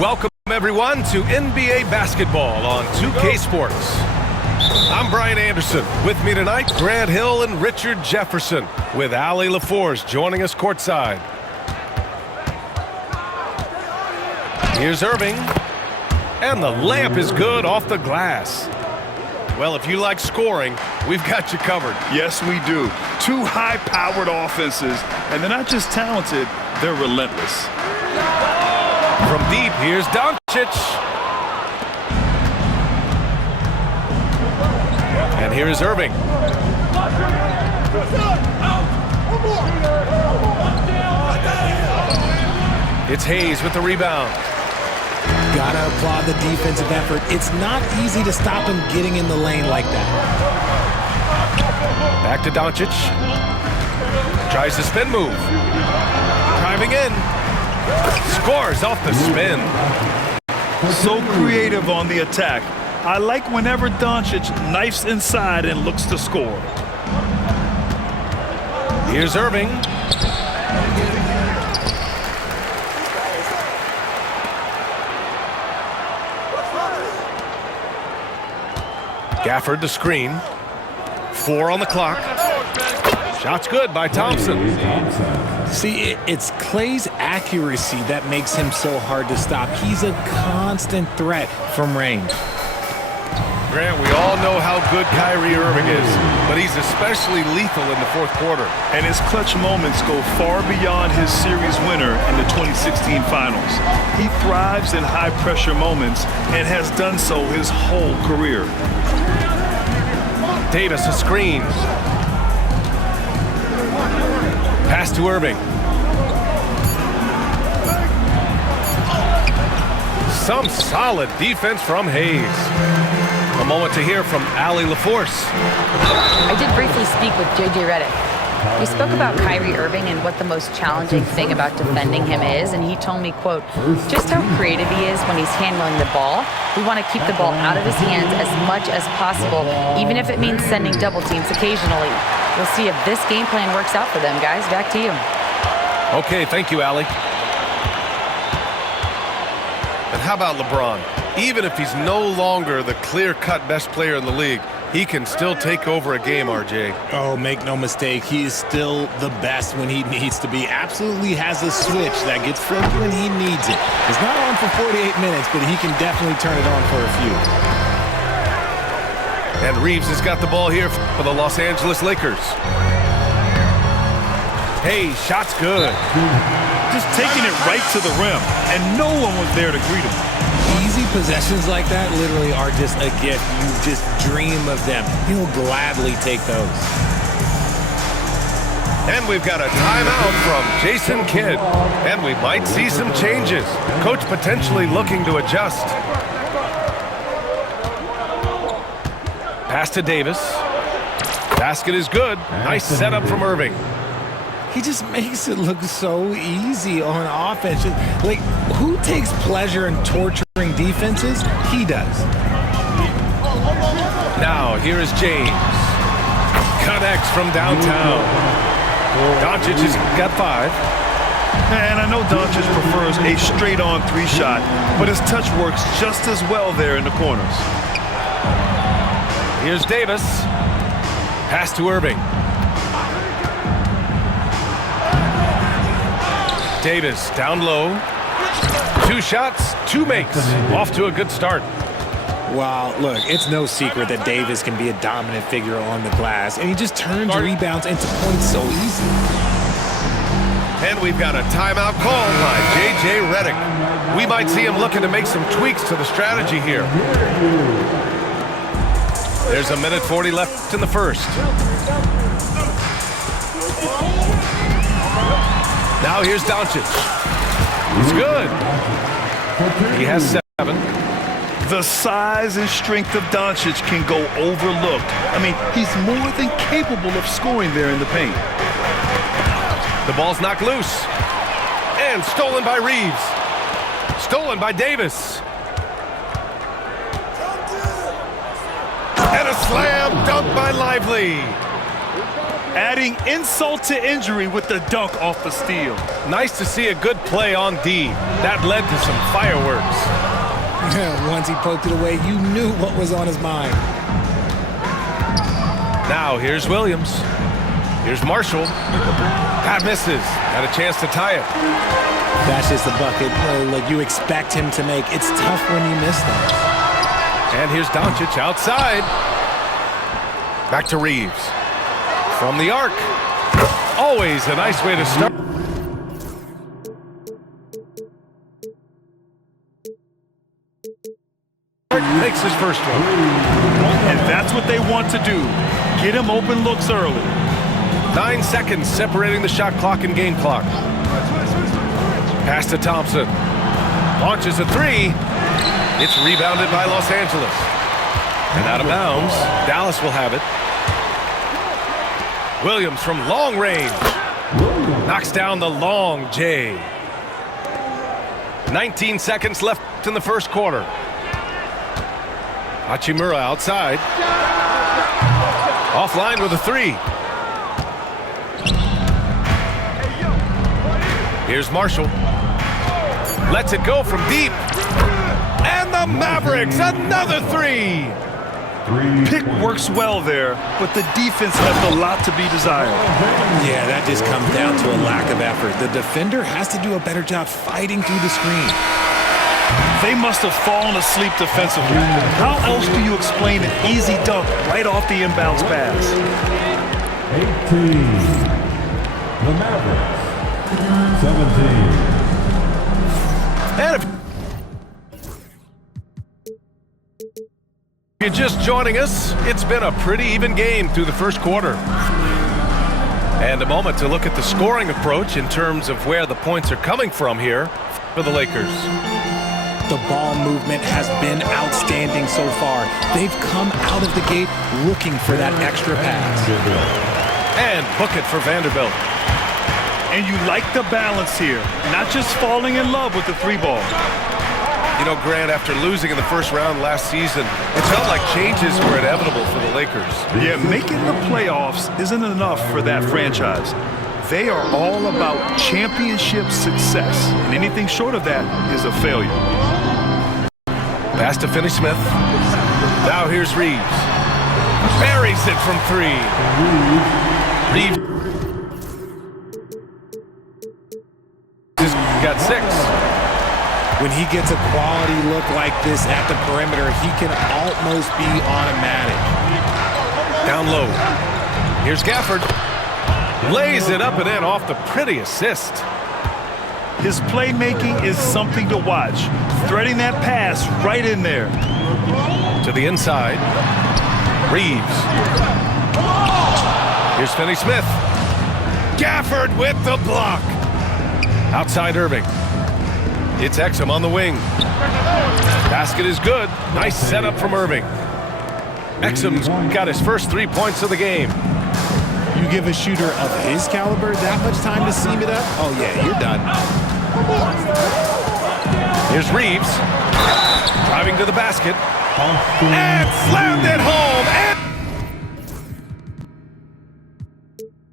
Welcome, everyone, to NBA basketball on 2K Sports. I'm Brian Anderson. With me tonight, Grant Hill and Richard Jefferson, with Allie LaForce joining us courtside. Here's Irving, and the layup is good off the glass. Well, if you like scoring, we've got you covered. Yes, we do. Two high-powered offenses, and they're not just talented, they're relentless. From deep, here's Doncic. And here's Irving. It's Hayes with the rebound. Gotta applaud the defensive effort. It's not easy to stop him getting in the lane like that. Back to Doncic. Tries the spin move. Driving in. Scores off the spin. So creative on the attack. I like whenever Doncic knifes inside and looks to score. Here's Irving. Gafford the screen. 4 on the clock. Shot's good by Thompson. See, it's Klay's accuracy that makes him so hard to stop. He's a constant threat from range. Grant, we all know how good Kyrie Irving is, but he's especially lethal in the fourth quarter. And his clutch moments go far beyond his series winner in the 2016 finals. He thrives in high-pressure moments and has done so his whole career. Davis a screen. Pass to Irving. Some solid defense from Hayes. A moment to hear from Allie LaForce. I did briefly speak with J.J. Redick. We spoke about Kyrie Irving and what the most challenging thing about defending him is, and he told me, quote, just how creative he is when he's handling the ball. We want to keep the ball out of his hands as much as possible, even if it means sending double teams occasionally. We'll see if this game plan works out for them, guys. Back to you. Okay, thank you, Allie. And how about LeBron? Even if he's no longer the clear-cut best player in the league, he can still take over a game, RJ. Oh, make no mistake, he is still the best when he needs to be. Absolutely has a switch that gets flipped when he needs it. It's not on for 48 minutes, but he can definitely turn it on for a few. And Reeves has got the ball here for the Los Angeles Lakers. Hey, shot's good. Just taking it right to the rim, and no one was there to greet him. Easy possessions like that literally are just a gift. You just dream of them. He'll gladly take those. And we've got a timeout from Jason Kidd. And we might see some changes. Coach potentially looking to adjust. Pass to Davis. Basket is good. Nice setup from Irving. He just makes it look so easy on offense. Like, who takes pleasure in torturing defenses? He does. Now, here is James. Connects from downtown. Doncic has got 5. And I know Doncic prefers a straight-on 3-shot, but his touch works just as well there in the corners. Here's Davis. Pass to Irving. Davis down low. 2 shots, 2 makes. Off to a good start. Wow, look, it's no secret that Davis can be a dominant figure on the glass, and he just turns rebounds into points so easily. And we've got a timeout called by J.J. Redick. We might see him looking to make some tweaks to the strategy here. There's a minute 40 left in the first. Now here's Doncic. He's good. He has 7. The size and strength of Doncic can go overlooked. I mean, he's more than capable of scoring there in the paint. The ball's knocked loose. And stolen by Reeves. Stolen by Davis. And a slam dunk by Lively. Adding insult to injury with the dunk off the steal. Nice to see a good play on D. That led to some fireworks. Once he poked it away, you knew what was on his mind. Now here's Williams. Here's Marshall. That misses. Had a chance to tie it. That's just a bucket like you expect him to make. It's tough when you miss them. And here's Doncic outside. Back to Reeves. From the arc. Always a nice way to start. Makes his first one. And that's what they want to do. Get him open looks early. 9 seconds separating the shot clock and game clock. Pass to Thompson. Launches a 3. It's rebounded by Los Angeles. And out of bounds. Dallas will have it. Williams from long range. Knocks down the long J. 19 seconds left in the first quarter. Hachimura outside. Offline with a 3. Here's Marshall. Lets it go from deep. And the Mavericks, another 3. Pick works well there, but the defense left a lot to be desired. Yeah, that just comes down to a lack of effort. The defender has to do a better job fighting through the screen. They must have fallen asleep defensively. How else do you explain an easy dunk right off the inbounds pass? 18. The Mavericks. 17. And if you're just joining us, it's been a pretty even game through the first quarter. And a moment to look at the scoring approach in terms of where the points are coming from here for the Lakers. The ball movement has been outstanding so far. They've come out of the gate looking for that extra pass. And book it for Vanderbilt. And you like the balance here, not just falling in love with the 3-ball. You know, Grant, after losing in the first round last season, it felt like changes were inevitable for the Lakers. Yeah, making the playoffs isn't enough for that franchise. They are all about championship success, and anything short of that is a failure. Pass to Finney-Smith. Now here's Reeves. Buries it from 3. Reeves got 6. When he gets a quality look like this at the perimeter, he can almost be automatic. Down low. Here's Gafford. Lays it up and in off the pretty assist. His playmaking is something to watch. Threading that pass right in there. To the inside. Reeves. Here's Finney-Smith. Gafford with the block. Outside Irving. It's Exum on the wing. Basket is good. Nice setup from Irving. Exum's got his first 3 points of the game. You give a shooter of his caliber that much time to seam it up? Oh, yeah, you're done. Here's Reeves. Driving to the basket. And slammed it home.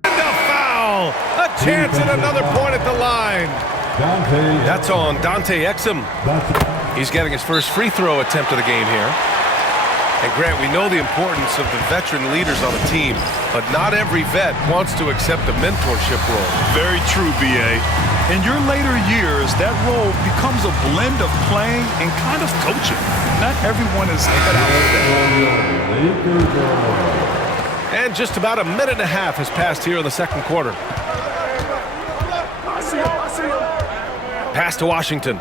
And a foul. A chance at another point at the line. That's on Dante Exum. He's getting his first free throw attempt of the game here. And Grant, we know the importance of the veteran leaders on a team, but not every vet wants to accept a mentorship role. Very true, B.A. In your later years, that role becomes a blend of playing and kind of coaching. Not everyone is cut out for that. And just about a minute and a half has passed here in the second quarter. Pass to Washington.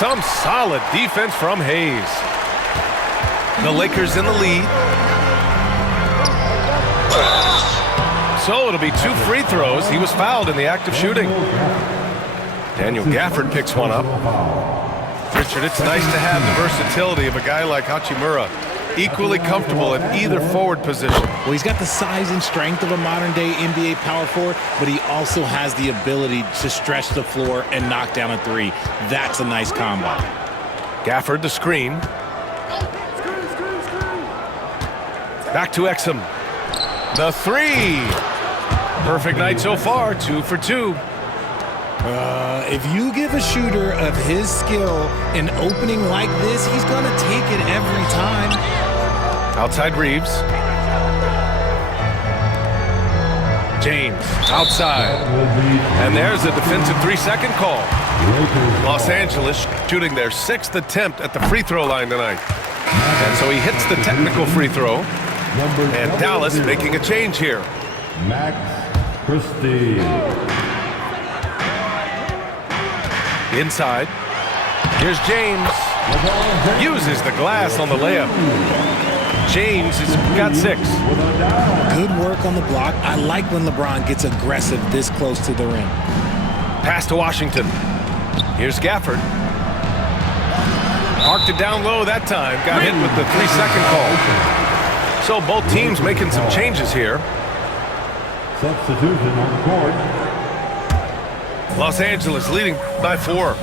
Some solid defense from Hayes. The Lakers in the lead. So it'll be 2 free throws. He was fouled in the act of shooting. Daniel Gafford picks one up. Richard, it's nice to have the versatility of a guy like Hachimura. Equally comfortable at either forward position. Well, he's got the size and strength of a modern-day NBA power forward, but he also has the ability to stretch the floor and knock down a three. That's a nice combo. Gafford, the screen. Back to Exum. The three. Perfect night so far, 2 for 2. If you give a shooter of his skill an opening like this, he's going to take it every time. Outside Reeves. James, outside. And there's a defensive 3-second call. Los Angeles shooting their 6th attempt at the free throw line tonight. And so he hits the technical free throw. And Dallas making a change here. Max Christie. Inside. Here's James. Uses the glass on the layup. James has got 6. Good work on the block. I like when LeBron gets aggressive this close to the rim. Pass to Washington. Here's Gafford. Arced it down low that time. Got hit with the 3-second call. So both teams making some changes here. Substitution on the court. Los Angeles leading by 4.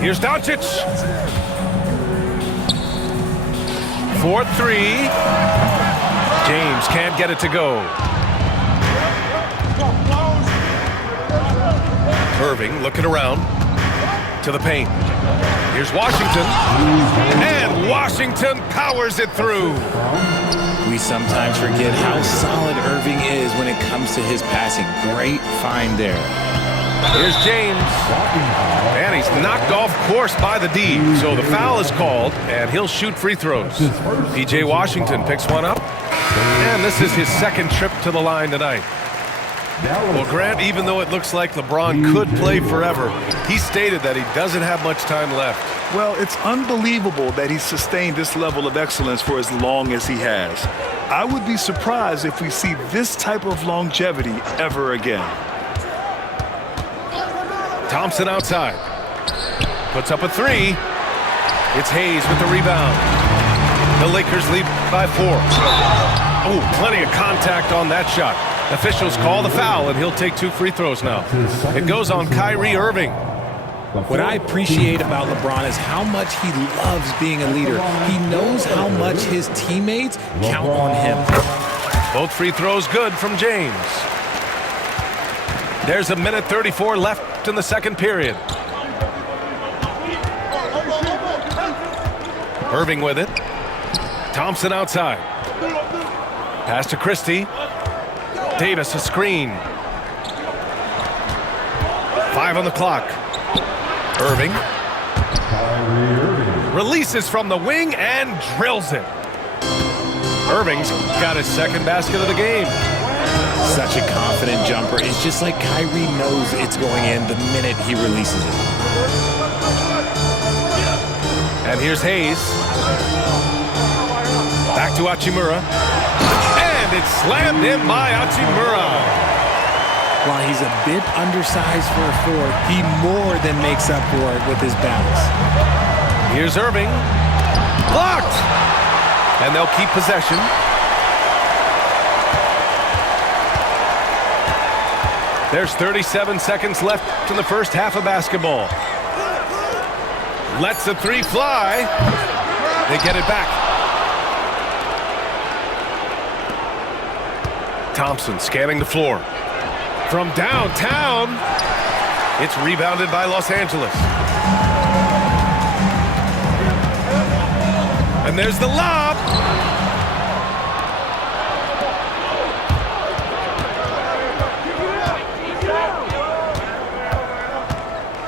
Here's Doncic. 4-3. James can't get it to go. Irving looking around to the paint. Here's Washington. And Washington powers it through. We sometimes forget how solid Irving is when it comes to his passing. Great find there. Here's James. And he's knocked off course by the D. So the foul is called, and he'll shoot free throws. P.J. Washington picks one up. And this is his 2nd trip to the line tonight. Well, Grant, even though it looks like LeBron could play forever, he stated that he doesn't have much time left. Well, it's unbelievable that he's sustained this level of excellence for as long as he has. I would be surprised if we see this type of longevity ever again. Thompson outside. Puts up a 3. It's Hayes with the rebound. The Lakers lead by 4. Oh, plenty of contact on that shot. Officials call the foul, and he'll take 2 free throws now. It goes on Kyrie Irving. What I appreciate about LeBron is how much he loves being a leader. He knows how much his teammates count on him. Both free throws good from James. There's 1:34 left in the 2nd period. Irving with it. Thompson outside. Pass to Christie. Davis a screen. 5 on the clock. Irving. Releases from the wing and drills it. Irving's got his 2nd basket of the game. Such a confident jumper. It's just like Kyrie knows it's going in the minute he releases it. And here's Hayes. Back to Hachimura. And it's slammed in by Hachimura. While he's a bit undersized for a 4, he more than makes up for it with his bounce. Here's Irving. Blocked. And they'll keep possession. There's 37 seconds left in the first half of basketball. Lets the 3 fly. They get it back. Thompson scanning the floor. From downtown, it's rebounded by Los Angeles. And there's the lob.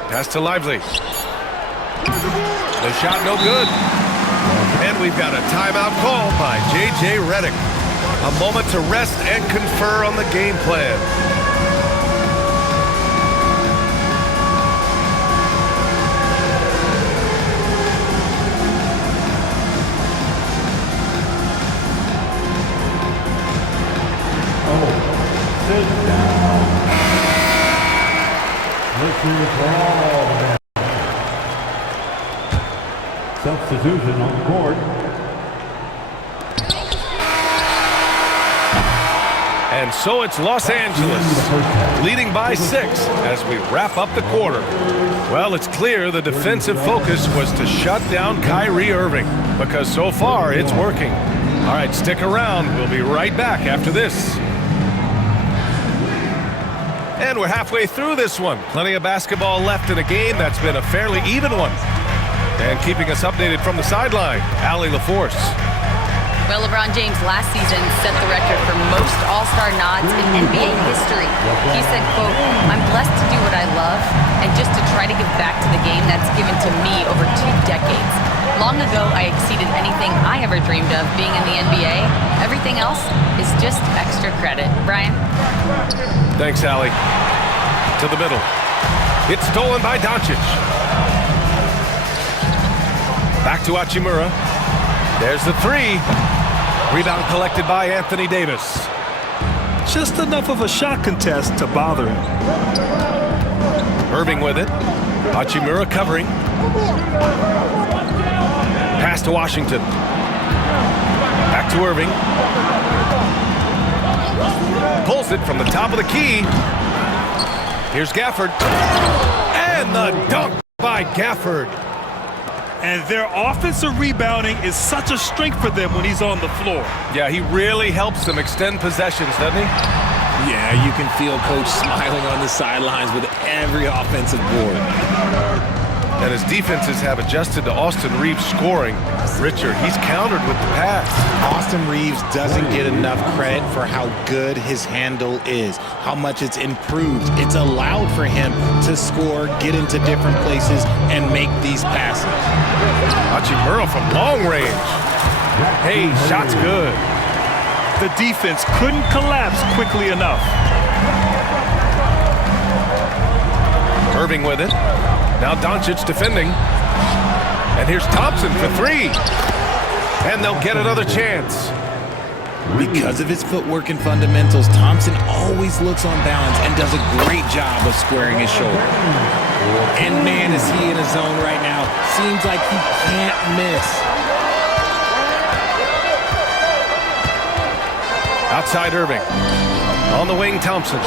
Pass to Lively. The shot no good. And we've got a timeout called by J.J. Redick. A moment to rest and confer on the game plan. Substitution on the court. And so it's Los Angeles, leading by 6 as we wrap up the quarter. Well, it's clear the defensive focus was to shut down Kyrie Irving, because so far it's working. All right, stick around. We'll be right back after this. And we're halfway through this one. Plenty of basketball left in a game that's been a fairly even one. And keeping us updated from the sideline, Allie LaForce. Well, LeBron James last season set the record for most All-Star nods in NBA history. He said, quote, "I'm blessed to do what I love and just to try to give back to the game that's given to me over 2 decades. Long ago, I exceeded anything I ever dreamed of being in the NBA. Everything else is just extra credit." Brian? Thanks, Allie. To the middle. It's stolen by Doncic. Back to Hachimura. There's the 3. Rebound collected by Anthony Davis. Just enough of a shot contest to bother him. Irving with it. Hachimura covering. Pass to Washington. Back to Irving. Pulls it from the top of the key. Here's Gafford. And the dunk by Gafford. And their offensive rebounding is such a strength for them when he's on the floor. Yeah, he really helps them extend possessions, doesn't he? Yeah, you can feel Coach smiling on the sidelines with every offensive board. And his defenses have adjusted to Austin Reeves scoring. Richard, he's countered with the pass. Austin Reeves doesn't get enough credit for how good his handle is, how much it's improved. It's allowed for him to score, get into different places, and make these passes. Hachimura from long range. Hey, shot's good. The defense couldn't collapse quickly enough. Irving with it. Now Doncic defending. And here's Thompson for 3. And they'll get another chance. Because of his footwork and fundamentals, Thompson always looks on balance and does a great job of squaring his shoulder. And man, is he in a zone right now. Seems like he can't miss. Outside Irving. On the wing, Thompson.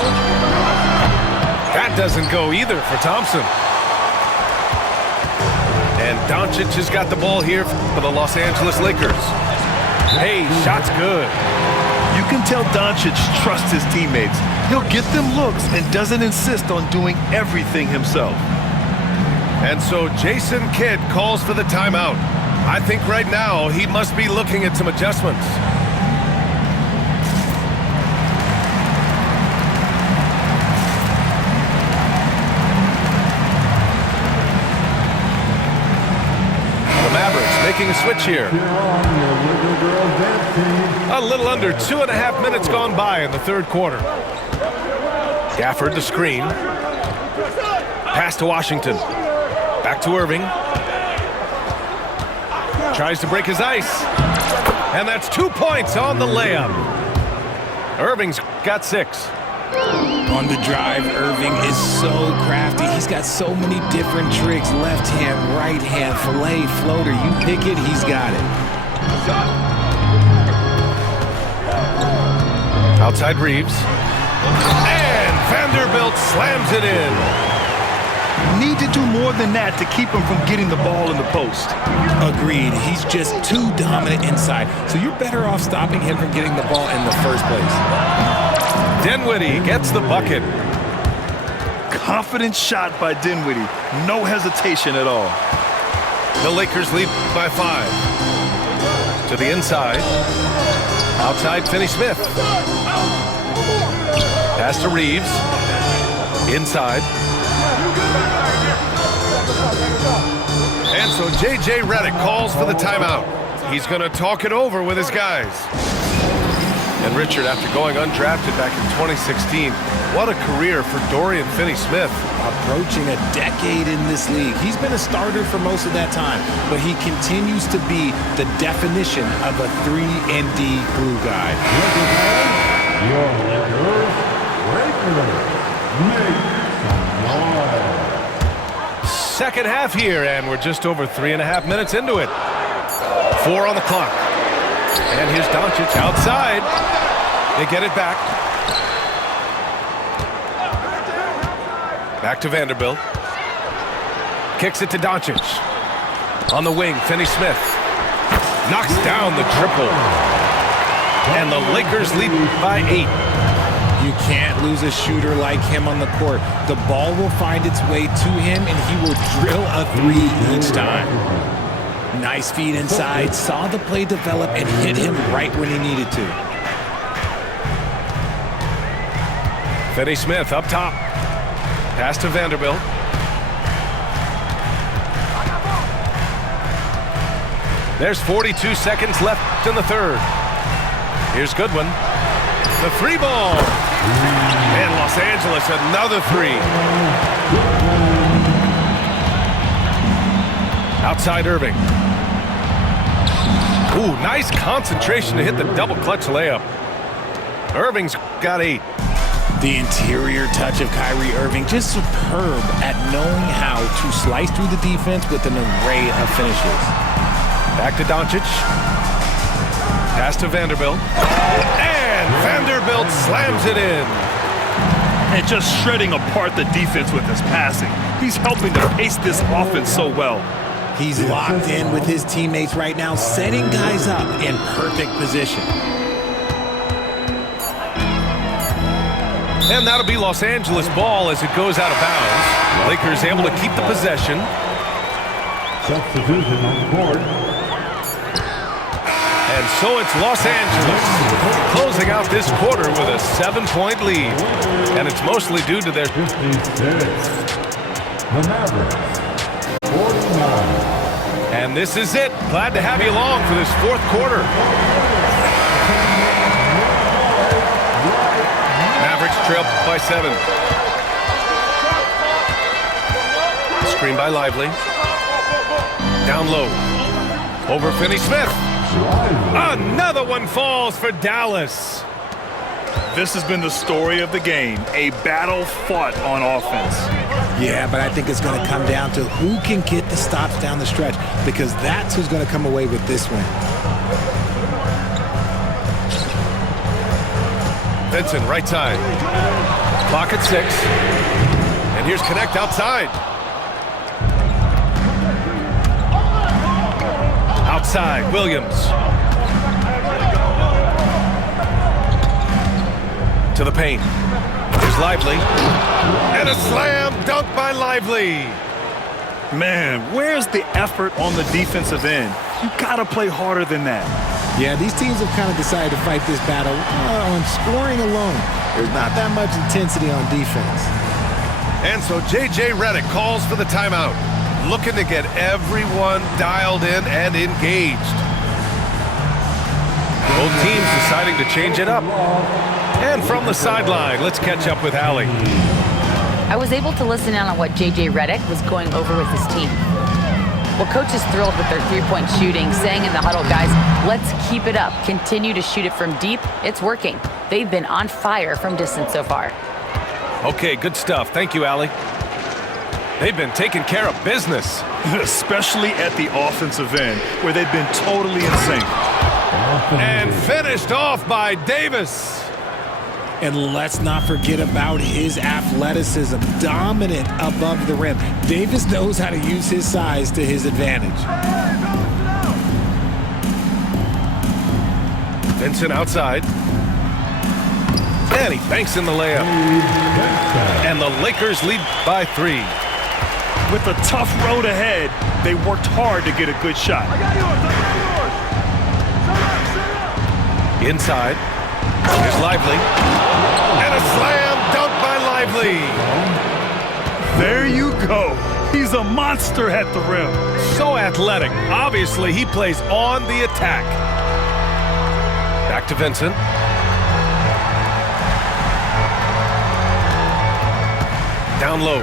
That doesn't go either for Thompson. And Doncic has got the ball here for the Los Angeles Lakers. Hey, shot's good. You can tell Doncic trusts his teammates. He'll get them looks and doesn't insist on doing everything himself. And so Jason Kidd calls for the timeout. I think right now he must be looking at some adjustments. Making a switch here. A little under 2.5 minutes gone by in the third quarter. Gafford the screen. Pass to Washington. Back to Irving. Tries to break his ice. And that's 2 points on the layup. Irving's got 6. On the drive, Irving is so crafty. He's got so many different tricks. Left hand, right hand, fillet, floater. You pick it, he's got it. Outside Reeves. And Vanderbilt slams it in. Need to do more than that to keep him from getting the ball in the post. Agreed. He's just too dominant inside. So you're better off stopping him from getting the ball in the first place. Dinwiddie gets the bucket. Confident shot by Dinwiddie. No hesitation at all. The Lakers lead by 5. To the inside. Outside Finney-Smith. Pass to Reeves. Inside. And so J.J. Redick calls for the timeout. He's going to talk it over with his guys. And Richard, after going undrafted back in 2016, what a career for Dorian Finney-Smith. Approaching a decade in this league. He's been a starter for most of that time, but he continues to be the definition of a 3-and-D glue guy. Your Lakers, make some noise. second half here, and we're just over 3.5 minutes into it. 4 on the clock. And here's Doncic outside. They get it back. Back to Vanderbilt. Kicks it to Doncic. On the wing, Finney-Smith. Knocks down the triple. And the Lakers lead by 8. You can't lose a shooter like him on the court. The ball will find its way to him, and he will drill a 3 each time. Nice feed inside, saw the play develop, and hit him right when he needed to. Finney-Smith up top. Pass to Vanderbilt. There's 42 seconds left in the third. Here's Goodwin. The 3 ball. And Los Angeles, another 3. Outside Irving. Ooh, nice concentration to hit the double clutch layup. Irving's got 8. The interior touch of Kyrie Irving, just superb at knowing how to slice through the defense with an array of finishes. Back to Doncic. Pass to Vanderbilt. And Vanderbilt slams it in. And just shredding apart the defense with his passing. He's helping to pace this offense so well. He's locked in with his teammates right now, setting guys up in perfect position. And that'll be Los Angeles ball as it goes out of bounds. Lakers able to keep the possession. Substitution on the court. And so it's Los Angeles closing out this quarter with a 7-point lead. And it's mostly due to their 56. The Mavericks. 49. And this is it. Glad to have you along for this fourth quarter. Mavericks trail by 7. Screen by Lively. Down low. Over Finney-Smith. Another one falls for Dallas. This has been the story of the game, a battle fought on offense. Yeah, but I think it's going to come down to who can get the stops down the stretch, because that's who's going to come away with this win. Vincent, right side. Clock at 6. And here's Connect outside. Outside, Williams. To the paint. Here's Lively. And a slam dunk by Lively. Man, where's the effort on the defensive end? You gotta play harder than that. Yeah, these teams have kind of decided to fight this battle on scoring alone. There's not that much intensity on defense. And so J.J. Redick calls for the timeout, looking to get everyone dialed in and engaged. Both teams deciding to change it up. And from the sideline, let's catch up with Allie. I was able to listen in on what J.J. Redick was going over with his team. Well, coach is thrilled with their 3-point shooting, saying in the huddle, guys, let's keep it up. Continue to shoot it from deep. It's working. They've been on fire from distance so far. Okay, good stuff. Thank you, Allie. They've been taking care of business. Especially at the offensive end, where they've been totally in sync. And finished off by Davis. And let's not forget about his athleticism, dominant above the rim. Davis knows how to use his size to his advantage. Vincent outside. And he banks in the layup. And the Lakers lead by 3. With a tough road ahead, they worked hard to get a good shot. Inside. Here's Lively. And a slam dunk by Lively. There you go. He's a monster at the rim. So athletic. Obviously, he plays on the attack. Back to Vincent. Down low.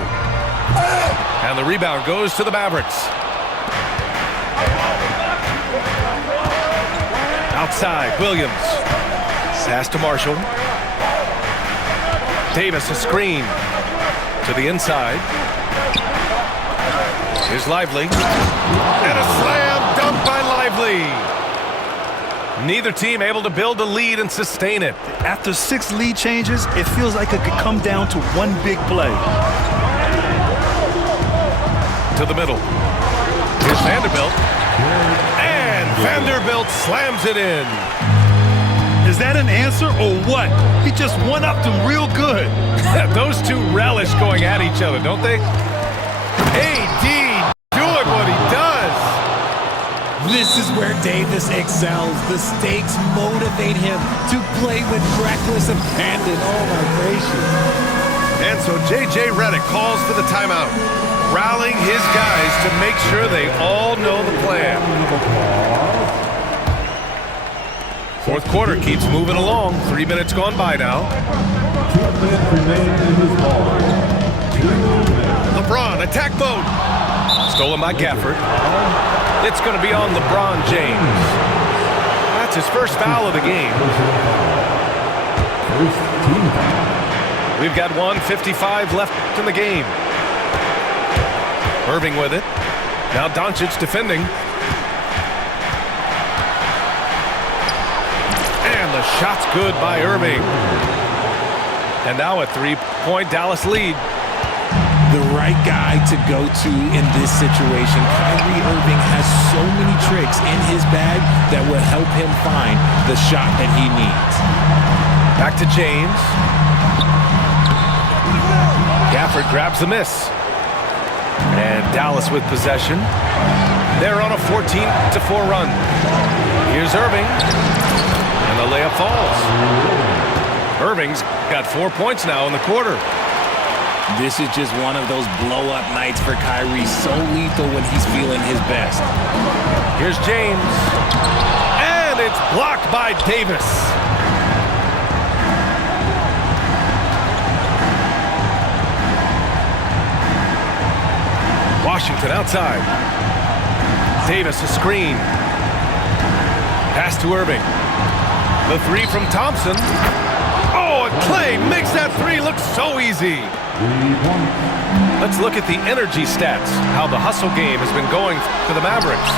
And the rebound goes to the Mavericks. Outside, Williams. Pass to Marshall. Davis, a screen to the inside. Here's Lively. And a slam dunk by Lively. Neither team able to build a lead and sustain it. After 6 lead changes, it feels like it could come down to one big play. To the middle. Here's Vanderbilt. And Vanderbilt slams it in. Is that an answer or what? He just one-upped him real good. Those two relish going at each other, don't they? AD doing what he does. This is where Davis excels. The stakes motivate him to play with reckless abandon. Oh, my gracious. And so J.J. Redick calls for the timeout, rallying his guys to make sure they all know the plan. Fourth quarter keeps moving along. 3 minutes gone by now. 2 minutes remaining in this ball. 2 minutes. LeBron, attack mode. Stolen by Gafford. It's going to be on LeBron James. That's his first foul of the game. First team foul. We've got 1:55 left in the game. Irving with it. Now Doncic defending. And the shot's good by Irving. And now a 3-point Dallas lead. The right guy to go to in this situation. Kyrie Irving has so many tricks in his bag that will help him find the shot that he needs. Back to James. Gafford grabs the miss. And Dallas with possession. They're on a 14-4 run. Here's Irving. And the layup falls. Irving's got 4 points now in the quarter. This is just one of those blow-up nights for Kyrie. So lethal when he's feeling his best. Here's James. And it's blocked by Davis. Washington outside. Davis a screen. Pass to Irving. The three from Thompson. Oh, and Clay makes that three look so easy. 3 points. Let's look at the energy stats, how the hustle game has been going for the Mavericks.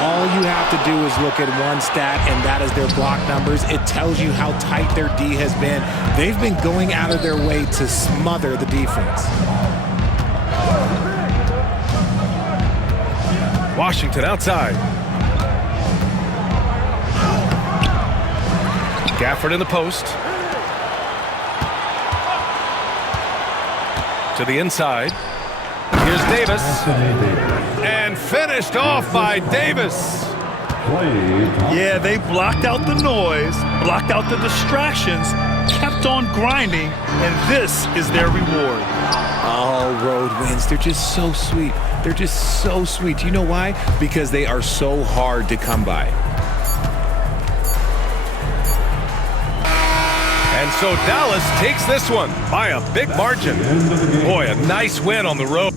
All you have to do is look at one stat, and that is their block numbers. It tells you how tight their D has been. They've been going out of their way to smother the defense. Washington outside. Gafford in the post. To the inside. Here's Davis. And finished off by Davis. Yeah, they blocked out the noise, blocked out the distractions, kept on grinding, and this is their reward. Oh, road wins. They're just so sweet. They're just so sweet. You know why? Because they are so hard to come by. And so Dallas takes this one by a big margin. Boy, a nice win on the road.